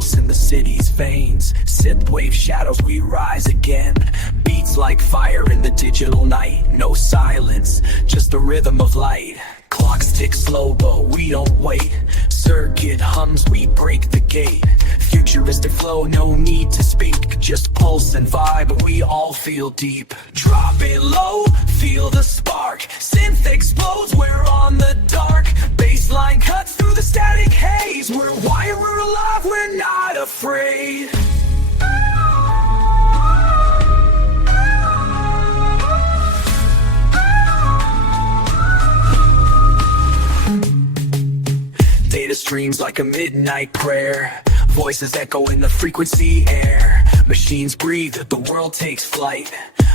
pulse in the city's veins. Synthwave shadows, we rise again. Beats like fire in the digital night. No silence, just the rhythm of light. Clocks tick slow, but we don't wait. Circuit hums, we break the gate. Futuristic flow, no need to speak. Just pulse and vibe, we all feel deep. Drop it low, feel the spark. Synth explodes, we're on the dark. Baseline cuts through the static haze. We're wired, we're alive, we're not afraid. Data streams like a midnight prayer. Voices echo in the frequency air. Machines breathe, the world takes flight.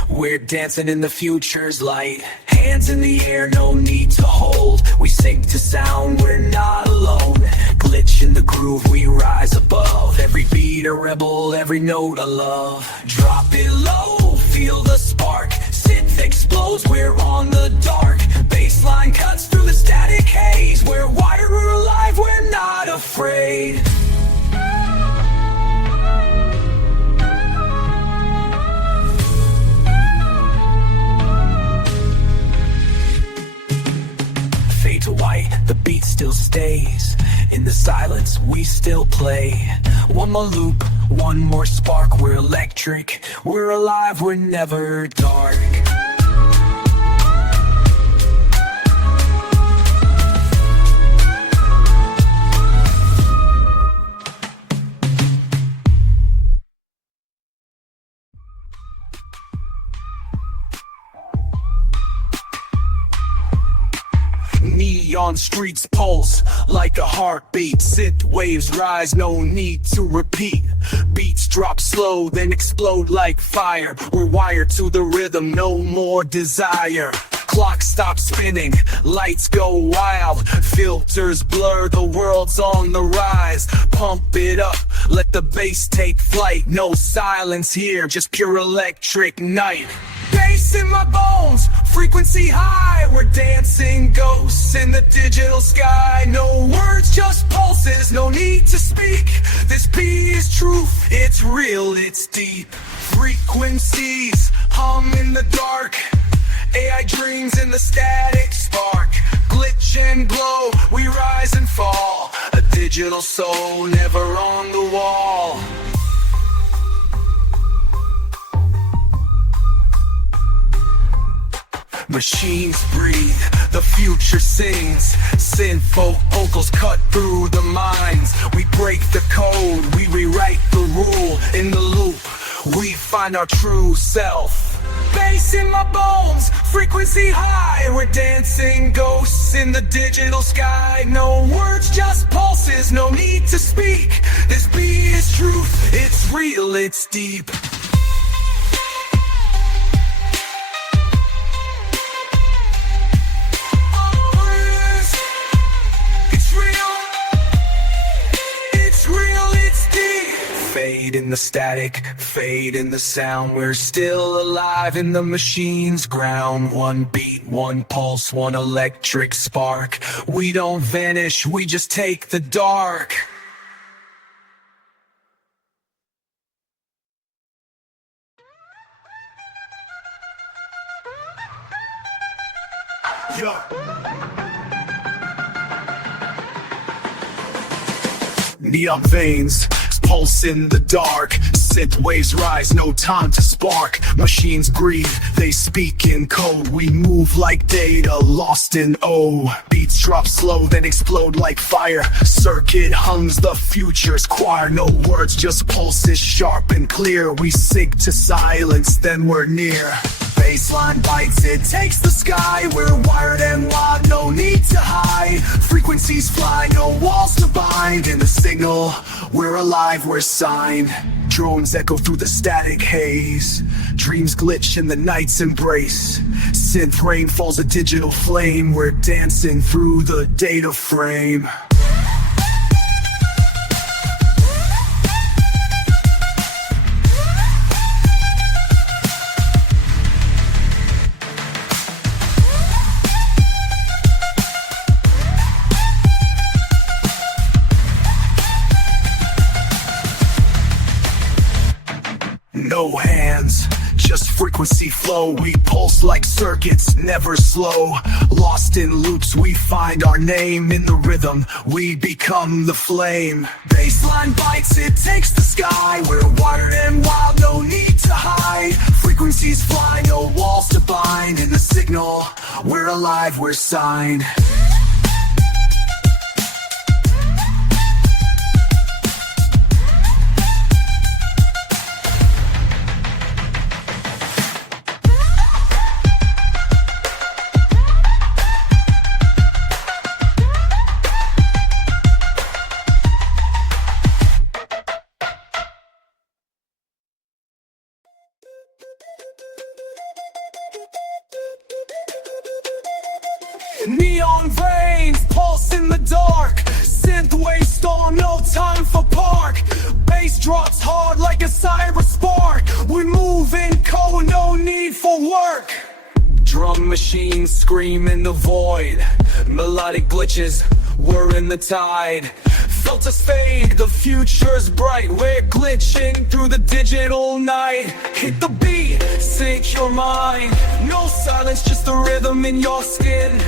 We're dancing in the future's light. Hands in the air, no need to hold. We sync to sound, we're not alone. Glitch in the groove, we rise above. Every beat a rebel, every note a love. Drop it low, feel the spark. Synth explodes, we're on the dark. Baseline cuts through the static haze. We're wired, we're alive, we're not afraid. Fade to white, the beat still stays. In the silence, we still play. One more loop, one more spark. We're electric, we're alive, we're never dark. Neon streets pulse like a heartbeat. Synth waves rise, no need to repeat. Beats drop slow, then explode like fire. We're wired to the rhythm, no more desire. Clock stops spinning, lights go wild. Filters blur, the world's on the rise. Pump it up, let the bass take flight. No silence here, just pure electric night. Bass in my bones, frequency high. We're dancing ghosts in the digital sky. No words, just pulses, no need to speak. This beat is truth, it's real, it's deep. Frequencies hum in the dark. AI dreams in the static spark. Glitch and glow, we rise and fall. A digital soul never on the wall. Machines breathe, the future sings. Synth vocals cut through the minds. We break the code, we rewrite the rule. In the loop, we find our true self. Bass in my bones, frequency high. We're dancing ghosts in the digital sky. No words, just pulses, no need to speak. This beat is truth, it's real, it's deep. Fade in the static, fade in the sound. We're still alive in the machine's ground. One beat, one pulse, one electric spark. We don't vanish, we just take the dark. Yo. Neon veins pulse in the dark. Synth waves rise, no time to spark. Machines breathe, they speak in code. We move like data, lost in O. Beats drop slow, then explode like fire. Circuit hums the future's choir. No words, just pulses sharp and clear. We sync to silence, then we're near. Baseline bites, it takes the sky. We're wired and wild, no need to hide. Frequencies fly, no walls to bind. In the signal, we're alive, we're signed. Drones echo through the static haze. Dreams glitch in the night's embrace. Synth rain falls a digital flame. We're dancing through the data frame. No hands, just frequency flow. We pulse like circuits, never slow. Lost in loops, we find our name. In the rhythm, we become the flame. Baseline bites, it takes the sky. We're wired and wild, no need to hide. Frequencies fly, no walls to bind. In the signal, we're alive, we're signed. Neon veins, pulse in the dark. Synth wave storm, no time for park. Bass drops hard like a cyber spark. We move in code, no need for work. Drum machines scream in the void. Melodic glitches, we're in the tide. Filters fade, the future's bright. We're glitching through the digital night. Hit the beat, sync your mind. No silence, just the rhythm in your skin.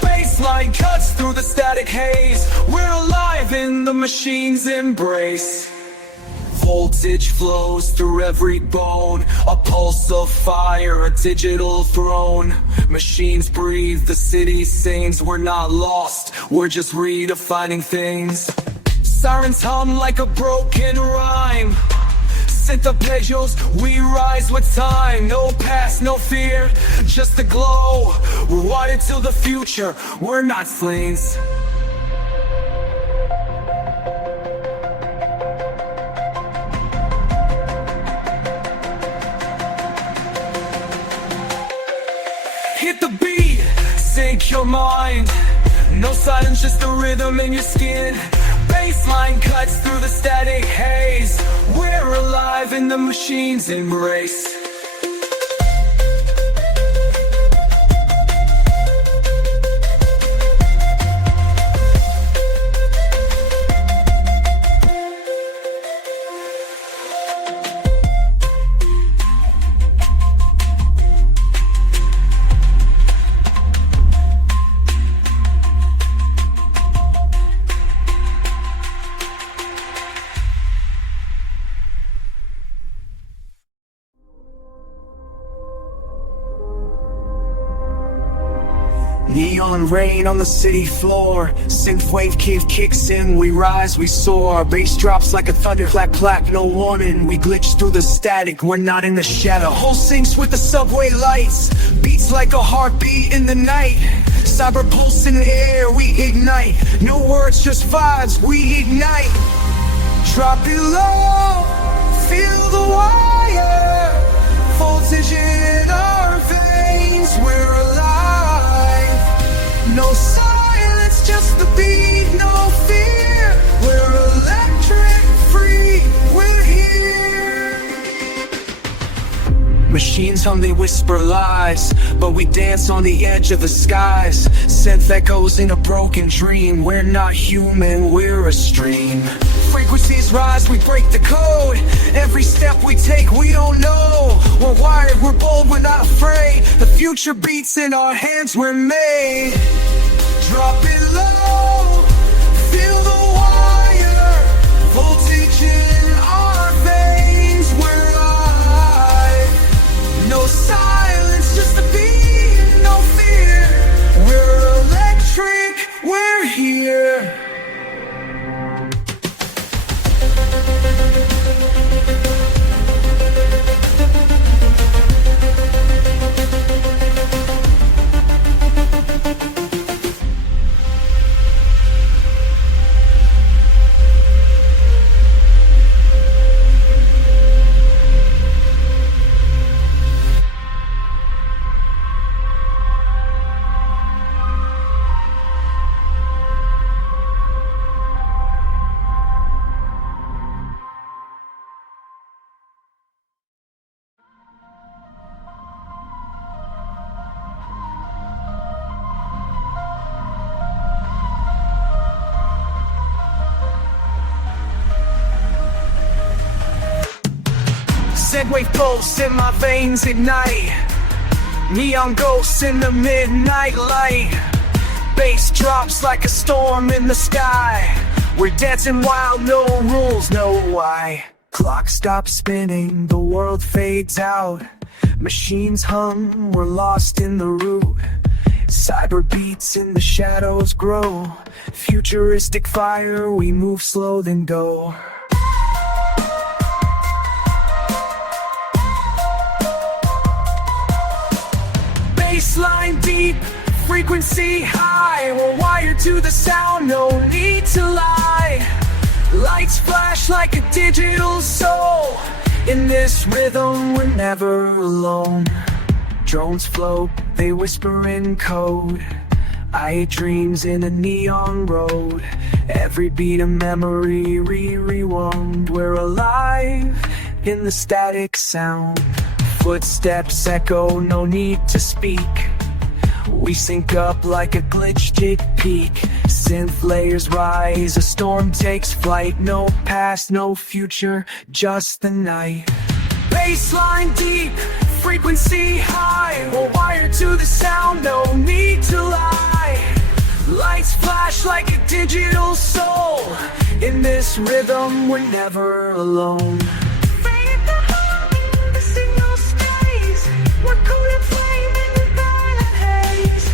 Baseline cuts through the static haze. We're alive in the machine's embrace. Voltage flows through every bone. A pulse of fire, a digital throne. Machines breathe, the city sings. We're not lost, we're just redefining things. Sirens hum like a broken rhyme. Synthopedials, we rise with time. No past, no fear, just the glow. We're wired till the future, we're not flames. Hit the beat, sync your mind. No silence, just the rhythm in your skin. Baseline cuts through the static haze. We're alive in the machine's embrace. Neon rain on the city floor. Synthwave cave kicks in, we rise, we soar. Bass drops like a thunder clap clap, no warning. We glitch through the static, we're not in the shadow. Whole syncs with the subway lights. Beats like a heartbeat in the night. Cyber pulse in the air, we ignite. No words, just vibes, we ignite. Drop it low, feel the wire. Voltage in our veins, we're alive. No silence, just the beat, no fear. We're electric free, we're here. Machines hum, they whisper lies, but we dance on the edge of the skies. Synth echoes in a broken dream. We're not human, we're a stream. Frequencies rise, we break the code. Every step we take, we don't know. We're wired, we're bold, we're not afraid. The future beats in our hands, we're made. Drop it low, feel the wire. Voltage in our veins, we're alive. No silence, just a beat, no fear. We're electric, we're here. wave pulse in my veins ignite. Neon ghosts in the midnight light. Bass drops like a storm in the sky. We're dancing wild, no rules, no why. Clock stops spinning, the world fades out. Machines hum, we're lost in the root. Cyber beats in the shadows grow. Futuristic fire, we move slow then go. Baseline deep, frequency high. We're wired to the sound, no need to lie. Lights flash like a digital soul. In this rhythm, we're never alone. Drones float, they whisper in code. I hate dreams in a neon road. Every beat a memory rewound. We're alive in the static sound. Footsteps echo, no need to speak. We sync up like a glitched peak. Synth layers rise, a storm takes flight. No past, no future, just the night. Baseline deep, frequency high. We're wired to the sound, no need to lie. Lights flash like a digital soul. In this rhythm, we're never alone. The signal stays. We're coded flame in the violet haze.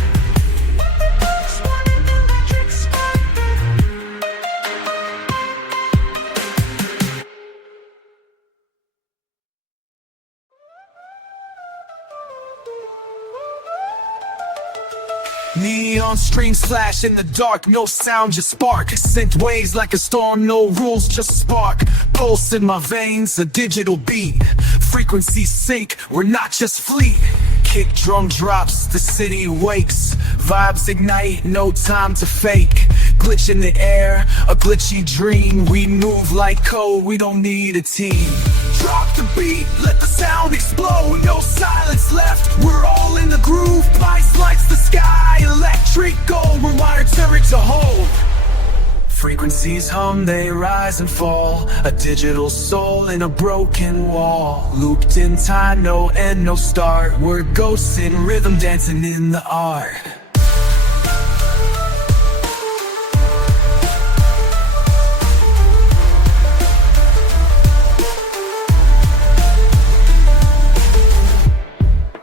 One an electric spark. Neon streams flash in the dark, no sound, just spark. Synth waves like a storm, no rules, just spark. Pulse in my veins, a digital beat. Frequencies sync, we're not just fleet. Kick drum drops, the city wakes. Vibes ignite, no time to fake. Glitch in the air, a glitchy dream. We move like code, we don't need a team. Drop the beat, let the sound explode. No silence left, we're all in the groove. Vice lights the sky, electric gold. We're wired to hold. Frequencies hum, they rise and fall. A digital soul in a broken wall. Looped in time, no end, no start. We're ghosts in rhythm, dancing in the art.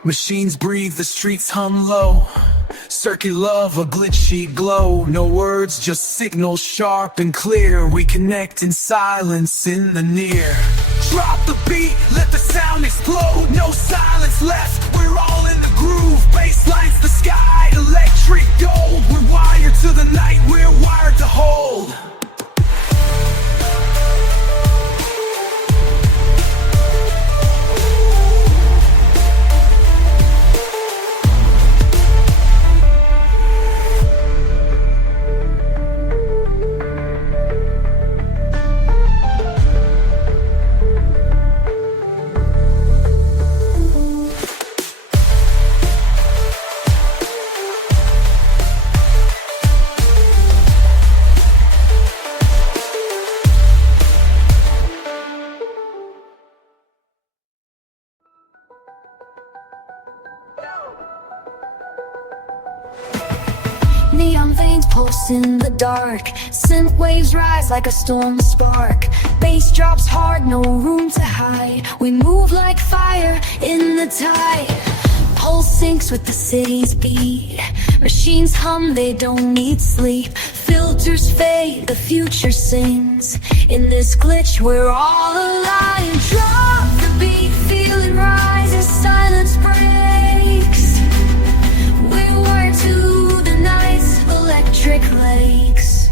Machines breathe, the streets hum low. Circuit love, a glitchy glow. No words, just signals sharp and clear. We connect in silence in the near. Drop the beat, let the sound explode. No silence left, we're all in the groove. Bass lights the sky, electric gold. We're wired to the night, we're wired to hold. Neon veins pulse in the dark. Synth waves rise like a storm spark. Bass drops hard, no room to hide. We move like fire in the tide. Pulse syncs with the city's beat. Machines hum, they don't need sleep. Filters fade, the future sings. In this glitch, we're all alive. Drop the beat, feel it rise as silence breaks. We're wired to the night's electric lakes.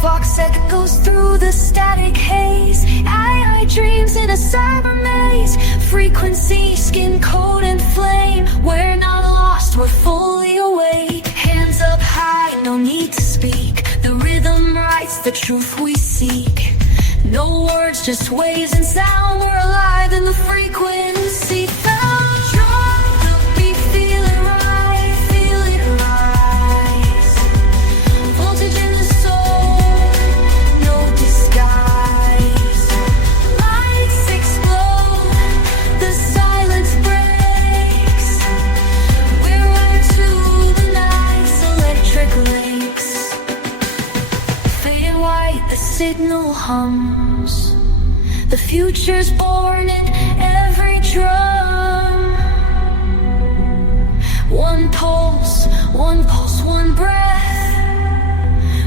Vox echoes through the static haze. I dreams in a cyber maze. Frequency, skin coat and flame. We're not lost, we're fully awake. Hands up high, no need to speak. The rhythm writes the truth we seek. No words, just waves and sound. We're alive in the frequency found. Drop the beat, feel it rise, feel it rise. Voltage in the soul, no disguise. Lights explode. future's born in every drum. One pulse, one breath.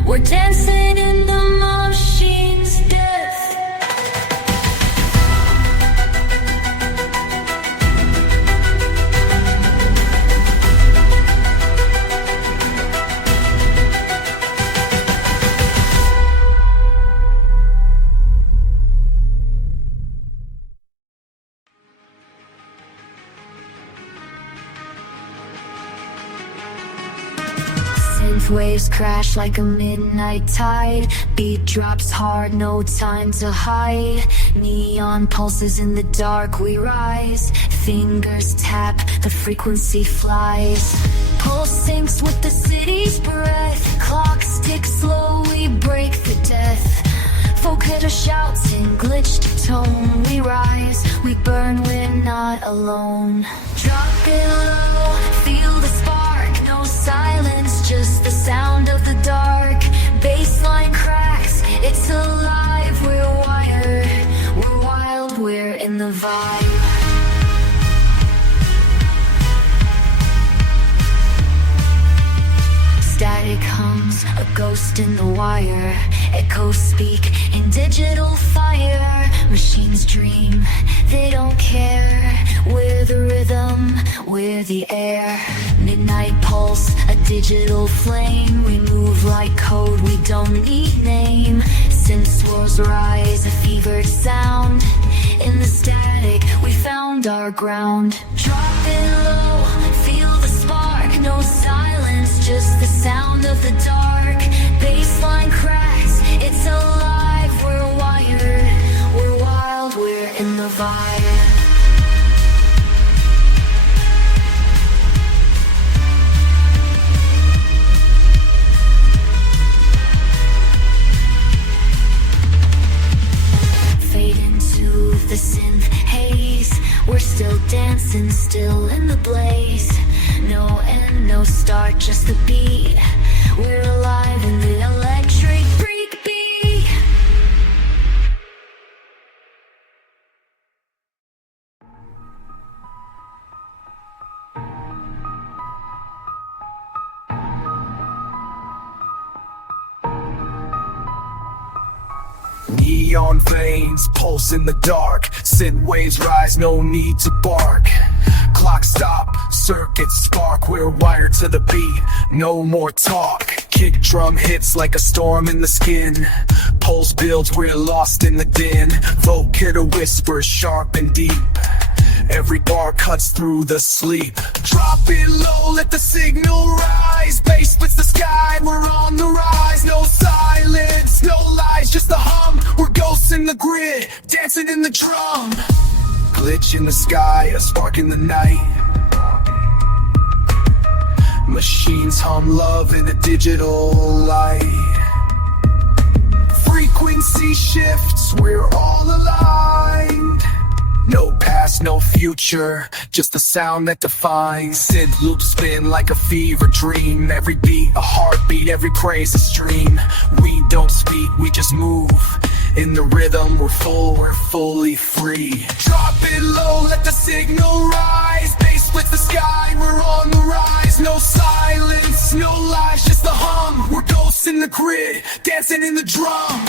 We're dancing in the machine's death. Synth waves crash like a midnight tide. Beat drops hard, no time to hide. Neon pulses in the dark, we rise. Fingers tap, the frequency flies. Pulse sinks with the city's breath. Clocks tick slow, we break the death. Folk hitter shouts in glitched tone. We rise, we burn, we're not alone. Drop it low, feel the spark. No silence, just the sound of the dark. Baseline cracks, it's alive. We're wired, we're wild, we're in the vibe. Static hums, a ghost in the wire. Echoes speak in digital fire. Machines dream, they don't care. We're the rhythm, we're the air. Midnight pulse, a digital flame. We move like code, we don't need name. Synth swirls rise, a fevered sound. In the static, we found our ground. Drop it low, feel the spark. No silence, just the sound of the dark. Baseline cracks, it's alive. We're wired, we're wild, we're in the vibe. Fade into the synth haze. We're still dancing, still in the blaze. No end, no start, just the beat. We're alive in the electric breakbeat. Neon veins pulse in the dark. Synth waves rise, no need to bark. Clock stop, circuits spark. We're wired to the beat, no more talk. Kick drum hits like a storm in the skin. Pulse builds, we're lost in the din. Vocator whispers sharp and deep. Every bar cuts through the sleep. Drop it low, let the signal rise. Bass splits the sky, we're on the rise. No silence, no lies, just the hum. We're ghosts in the grid, dancing in the drum. Glitch in the sky, a spark in the night. Machines hum love in a digital light. Frequency shifts, we're all aligned. No past, no future, just the sound that defines. Synth loops spin like a fever dream. Every beat a heartbeat, every praise a stream. We don't speak, we just move. In the rhythm, we're full, we're fully free. Drop it low, let the signal rise. Bass splits the sky, we're on the rise. No silence, no lies, just the hum. We're ghosts in the grid, dancing in the drum.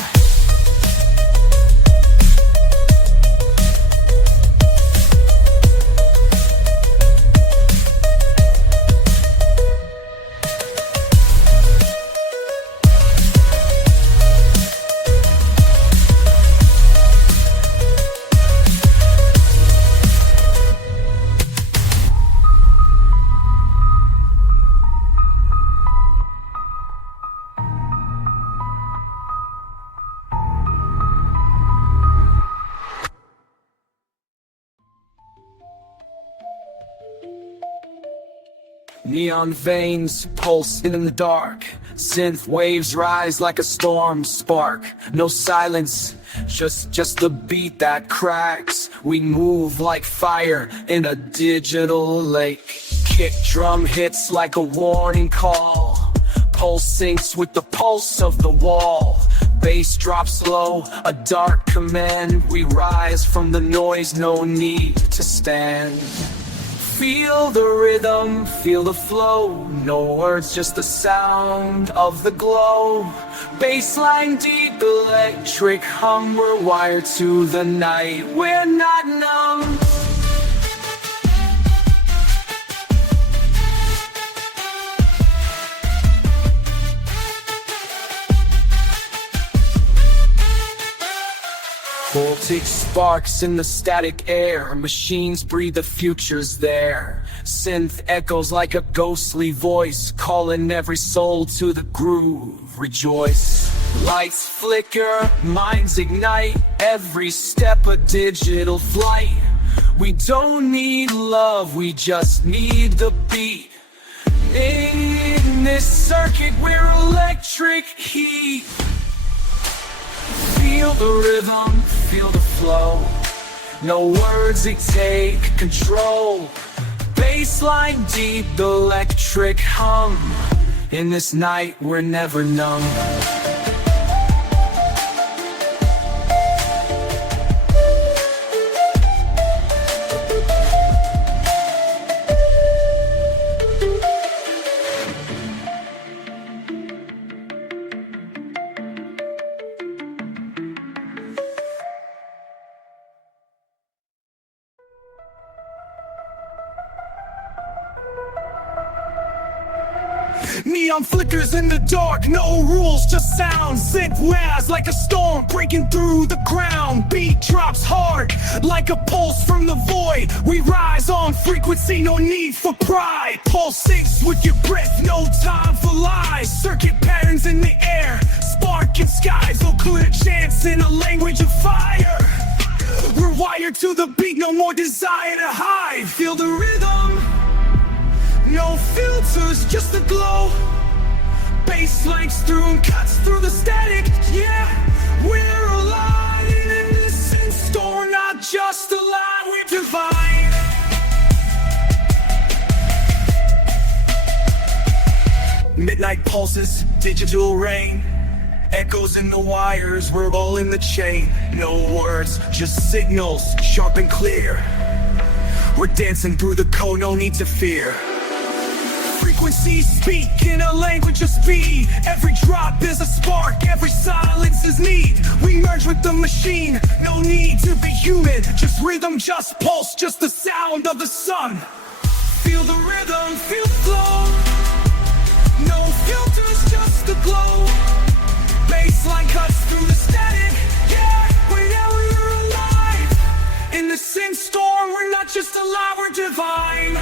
Neon veins pulse in the dark. Synth waves rise like a storm spark. No silence, just the beat that cracks. We move like fire in a digital lake. Kick drum hits like a warning call. Pulse syncs with the pulse of the wall. Bass drops low, a dark command. We rise from the noise, no need to stand. Feel the rhythm, feel the flow. No words, just the sound of the glow. Bassline deep, electric hum. We're wired to the night, we're not numb. Voltage sparks in the static air. Machines breathe, the future's there. Synth echoes like a ghostly voice, calling every soul to the groove. Rejoice. Lights flicker, minds ignite. Every step a digital flight. We don't need love, we just need the beat. In this circuit we're electric heat. Feel the rhythm, feel the flow. No words, they take control. Bassline deep, the electric hum. In this night, we're never numb. Neon flickers in the dark, no rules, just sounds. Synth waz like a storm breaking through the ground. Beat drops hard like a pulse from the void. We rise on frequency, no need for pride. Pulsates with your breath, no time for lies. Circuit patterns in the air, spark in skies. No clear chance in a language of fire. We're wired to the beat, no more desire to hide. Feel the rhythm, no filters, just the glow. Bass links through and cuts through the static. Yeah, we're alive in this storm, not just alive, we're divine. Midnight pulses, digital rain. Echoes in the wires, we're all in the chain. No words, just signals, sharp and clear. We're dancing through the code, no need to fear. Frequencies speak in a language of speed. Every drop is a spark, every silence is need. We merge with the machine, no need to be human. Just rhythm, just pulse, just the sound of the sun. Feel the rhythm, feel the flow. No filters, just the glow. Bassline cuts through the static. Yeah, whenever you're alive. In the synth storm, we're not just alive, we're divine.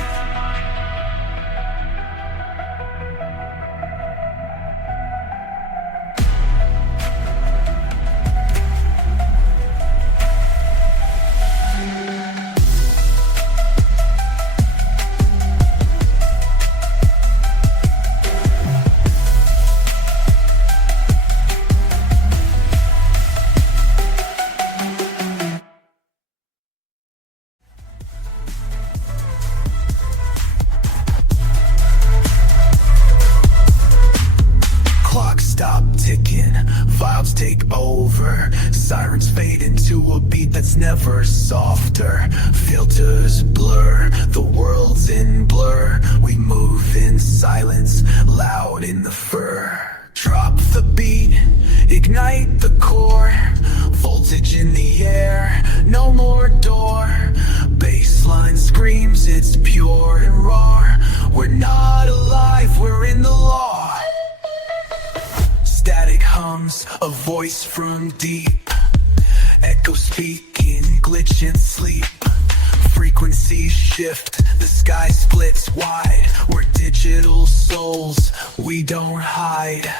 Stop ticking, vibes take over. Sirens fade into a beat that's never softer. Filters blur, the world's in blur. We move in silence, loud in the fur. Drop the beat, ignite the core. Voltage in the air, no more door. Bassline screams, it's pure and raw. We're not alive, we're in the law. Static hums, a voice from deep. Echo speaking, glitch in sleep. Frequencies shift, the sky splits wide. We're digital souls, we don't hide.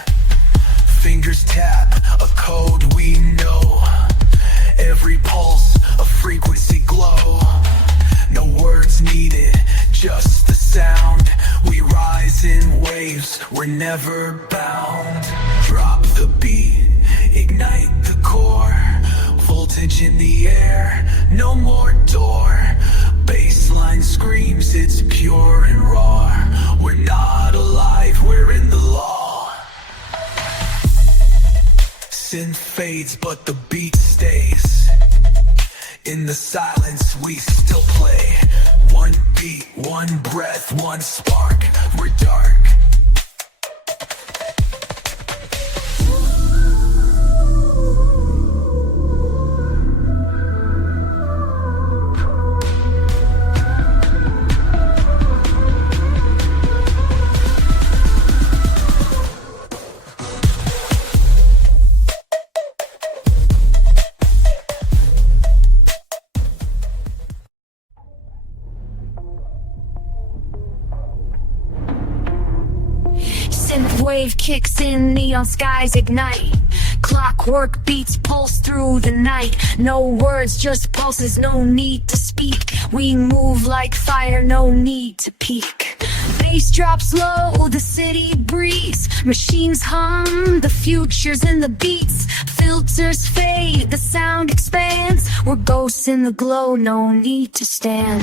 Fingers tap, a code we know. Every pulse, a frequency glow. No words needed, just the sound. We rise in waves, we're never bound. Drop the beat, ignite the core. Voltage in the air, no more door. Bassline screams, it's pure and raw. We're not alive, we're in the law. Synth fades, but the beat stays. In the silence, we still play. One beat, one breath, one spark. We're dark. Synthwave kicks in, neon skies ignite. Clockwork beats pulse through the night. No words, just pulses, no need to speak. We move like fire, no need to peek. Bass drops low, the city breeze. Machines hum, the future's in the beats. Filters fade, the sound expands. We're ghosts in the glow, no need to stand.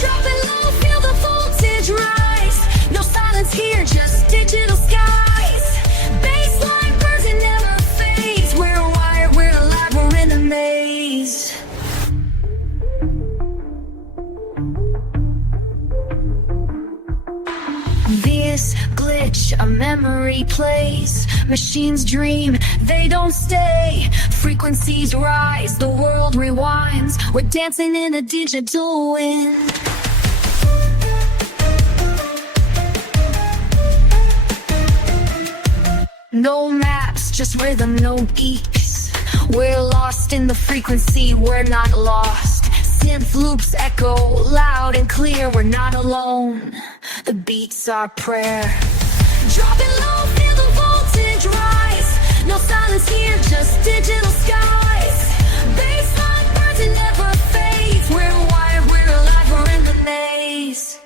Drop it low, feel the voltage rise. No silence here, just digital skies. Baseline burns, it never fades. We're wired, we're alive, we're in a maze. This glitch, a memory plays. Machines dream, they don't stay. Frequencies rise, the world rewinds. We're dancing in a digital wind. No maps, just rhythm, no beats. We're lost in the frequency, we're not lost. Synth loops echo loud and clear, we're not alone. The beats are prayer. Drop it low, feel the voltage rise. No silence here, just digital skies. Baseline burns, it never fades. We're wired, we're alive, we're in the maze.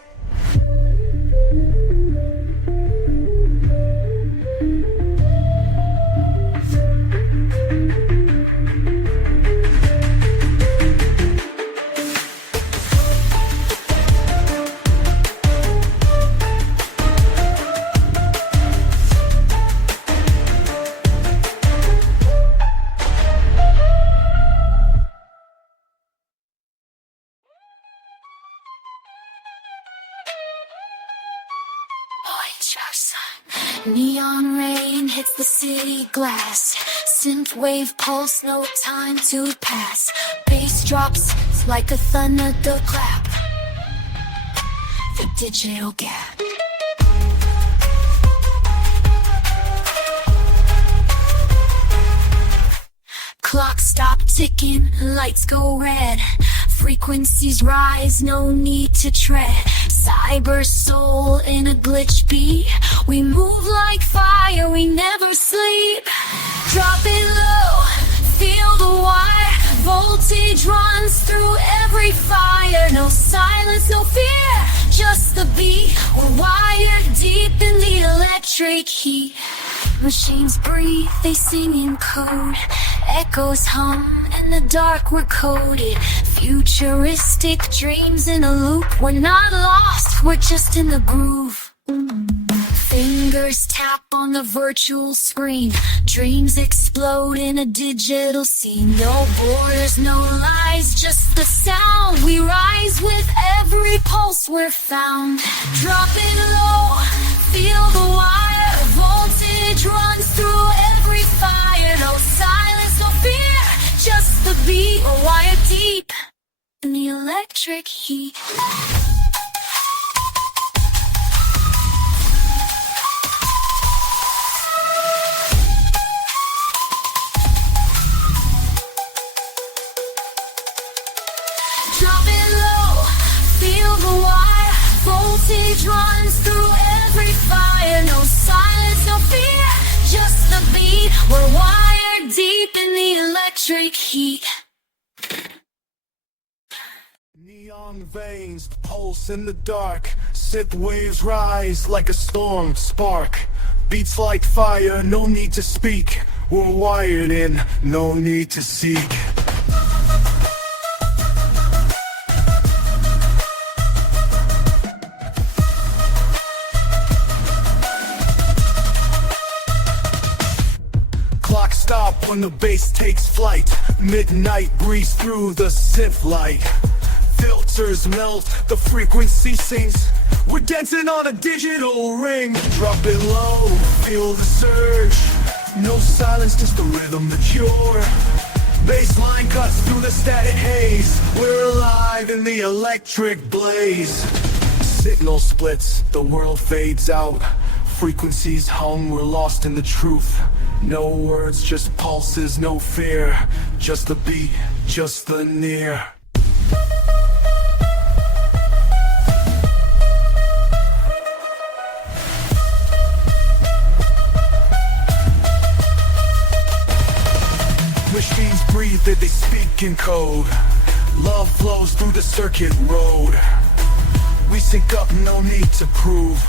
Neon rain hits the city glass. Synthwave pulse, no time to pass. Bass drops, it's like a thunder clap. The digital gap. Clocks stop ticking, lights go red. Frequencies rise, no need to tread. Cyber soul in a glitch beat. We move like fire, we never sleep. Drop it low, feel the wire. Voltage runs through every fire. No silence, no fear, just the beat. We're wired deep in the electric heat. Machines breathe, they sing in code. Echoes hum, in the dark we're coded. Futuristic dreams in a loop. We're not lost, we're just in the groove. Fingers tap on the virtual screen. Dreams explode in a digital scene. No borders, no lies, just the sound. We rise with every pulse we're found. Drop it low, feel the wire. Voltage runs through every fire. No silence, no fear, just the beat. We're wired deep in the electric heat. Drop it low, feel the wire. Voltage runs through every fire. No silence, no fear, just the beat. We're wired deep in the electric heat. Neon veins pulse in the dark. Synth waves rise like a storm spark. Beats like fire, no need to speak. We're wired in, no need to seek. Clock stop, when the bass takes flight. Midnight breeze through the synth light. Filters melt, the frequency sinks. We're dancing on a digital ring. Drop it low, feel the surge. No silence, just the rhythm, the cure. Bassline cuts through the static haze. We're alive in the electric blaze. Signal splits, the world fades out. Frequencies hum, we're lost in the truth. No words, just pulses, no fear. Just the beat, just the near. Machines breathe, that they speak in code. Love flows through the circuit road. We sync up, no need to prove.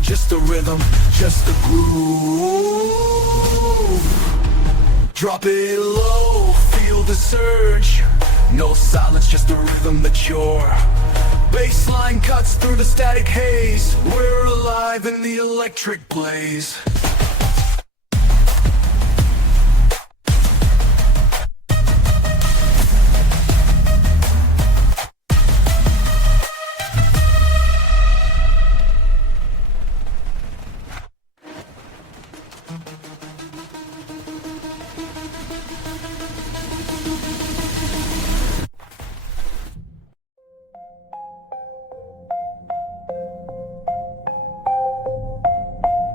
Just the rhythm, just the groove. Drop it low, feel the surge. No silence, just the rhythm, the cure. Bassline cuts through the static haze. We're alive in the electric blaze.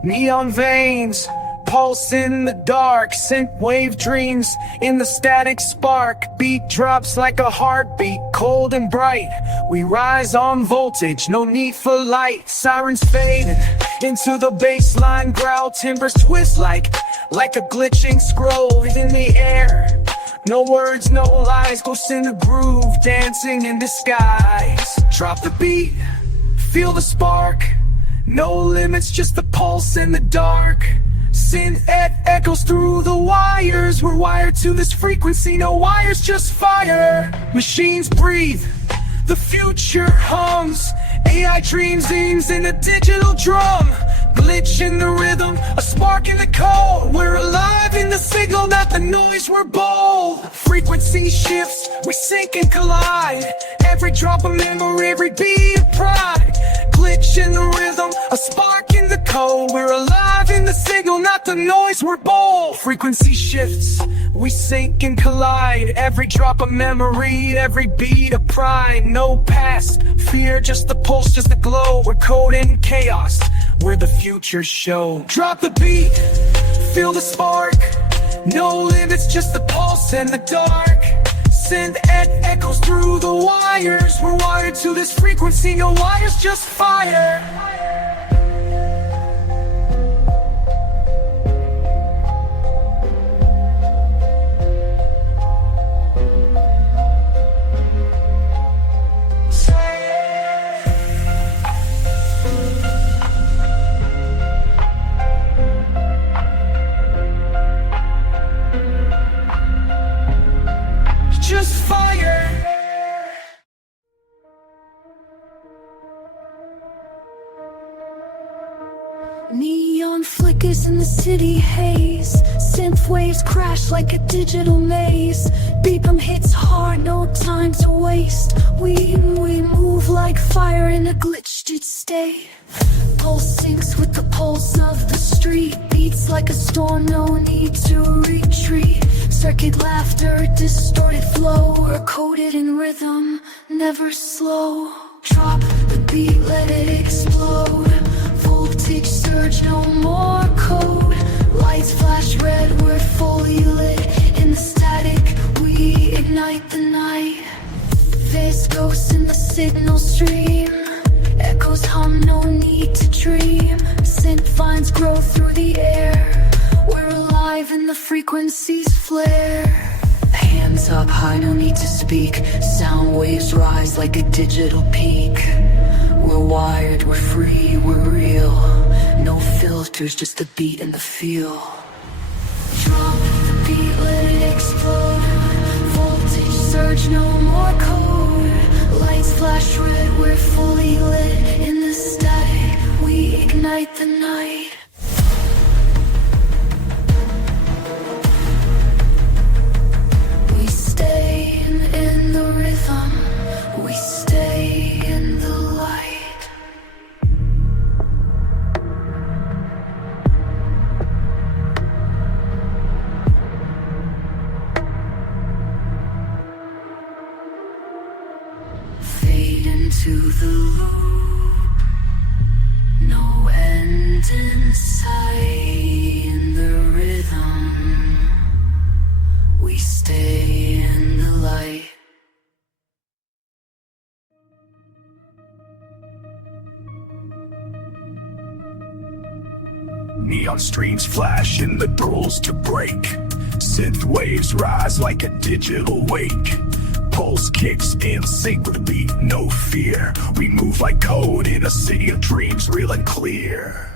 Neon veins, pulse in the dark. Synthwave dreams in the static spark. Beat drops like a heartbeat, cold and bright. We rise on voltage, no need for light. Sirens fade into the bassline growl. Timbers twist like a glitching scroll in the air. No words, no lies, ghosts in the groove, dancing in disguise. Drop the beat, feel the spark. No limits, just the pulse in the dark. Synth echoes through the wires. We're wired to this frequency, no wires, just fire. Machines breathe, the future hums. AI dreams aims in a digital drum. Glitch in the rhythm, a spark in the code. We're alive in the signal, not the noise, we're bold. Frequency shifts, we sync and collide. Every drop of memory, every beat of pride. Glitch in the rhythm, a spark in the code. We're alive in the signal, not the noise, we're bold. Frequency shifts, we sync and collide. Every drop of memory, every beat of pride. No past fear, just the pulse, just the glow. We're coding chaos, where the future show. Drop the beat, feel the spark. No limits, just the pulse and the dark. Synth echoes through the wires. We're wired to this frequency, no wires, just fire. Just fire. Neon flickers in the city haze. Synth waves crash like a digital maze. Beat 'em hits hard, no time to waste. We move like fire in a glitched state. Pulse syncs with the pulse of the street. Beats like a storm, no need to retreat. Circuit laughter, distorted flow. We're coded in rhythm, never slow. Drop the beat, let it explode. Voltage surge, no more code. Lights flash red, we're fully lit. In the static, we ignite the night. This ghost in the signal stream. Echoes hum, no need to dream. Synth vines grow through the air. We're alive in the frequencies flare. Hands up high, no need to speak. Sound waves rise like a digital peak. We're wired, we're free, we're real. No filters, just the beat and the feel. Drop the beat, let it explode. Voltage surge, no more code. Lights flash red, we're fully lit. In the static, we ignite the night. into the loop. No end in sight. In the rhythm, we stay in the light. Neon streams flash in the doors to break. Synth waves rise like a digital wake. Pulse kicks in sync with the beat, no fear. We move like code in a city of dreams, real and clear.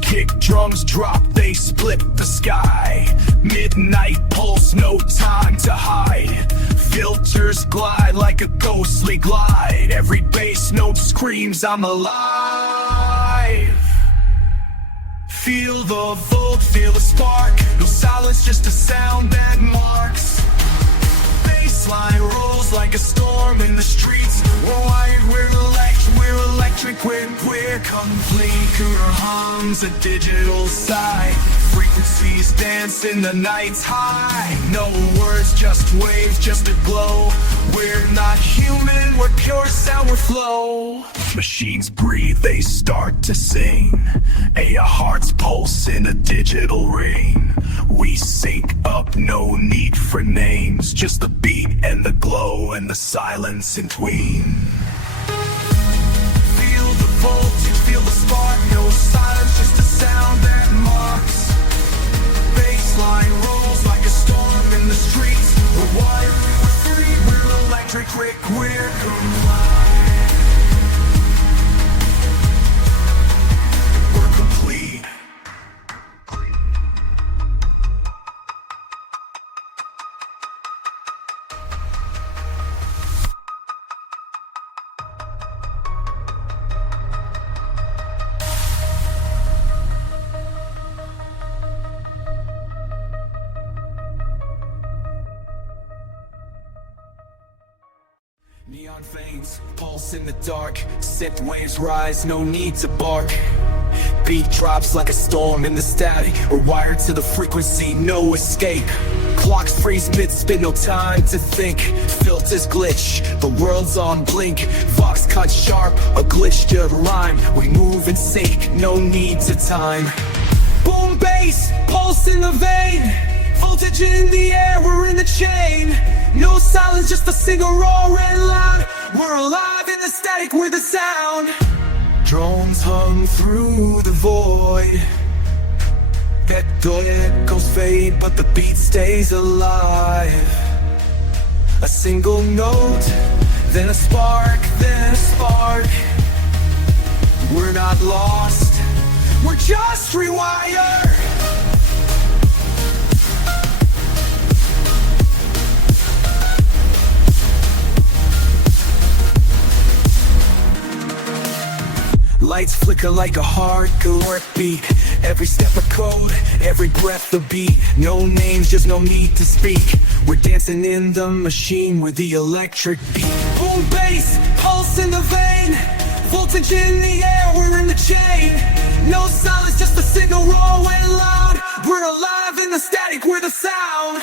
Kick drums drop, they split the sky. Midnight pulse, no time to hide. Filters glide like a ghostly glide. Every bass note screams, I'm alive. Feel the volt, feel the spark. No silence, just a sound that marks. Bassline rolls like a storm in the streets. We're wired, we're electric, we're complete. Cooler hums a digital sigh. Frequencies dance in the night's high. No words, just waves, just a glow. We're not human, we're pure sound, we're flow. Machines breathe, they start to sing. A heart's pulse in a digital ring. We sync up, no need for names. Just the beat and the glow and the silence in between. Feel the voltage, feel the spark. No silence, just a sound that marks. Bassline rolls like a storm in the streets. We're wired, we're free, we're electric, we're compliant. We're complete. Neon veins, pulse in the dark. Synth waves rise, no need to bark. Beat drops like a storm in the static. We're wired to the frequency, no escape. Clocks freeze mid-spin, no time to think. Filters glitch, the world's on blink. Vox cut sharp, a glitch to rhyme. We move in sync, no need to time. Boom bass, pulse in the vein. Voltage in the air, we're in the chain. No silence, just a single roar and loud. We're alive in the static, we're the sound. Drones hum through the void. Echoes fade, but the beat stays alive. A single note, then a spark, then a spark. We're not lost, we're just rewired. Lights flicker like a hardcore beat. Every step a code, every breath a beat. No names, just no need to speak. We're dancing in the machine with the electric beat. Boom bass, pulse in the vein. Voltage in the air, we're in the chain. No silence, just a single roar and loud. We're alive in the static, we're the sound.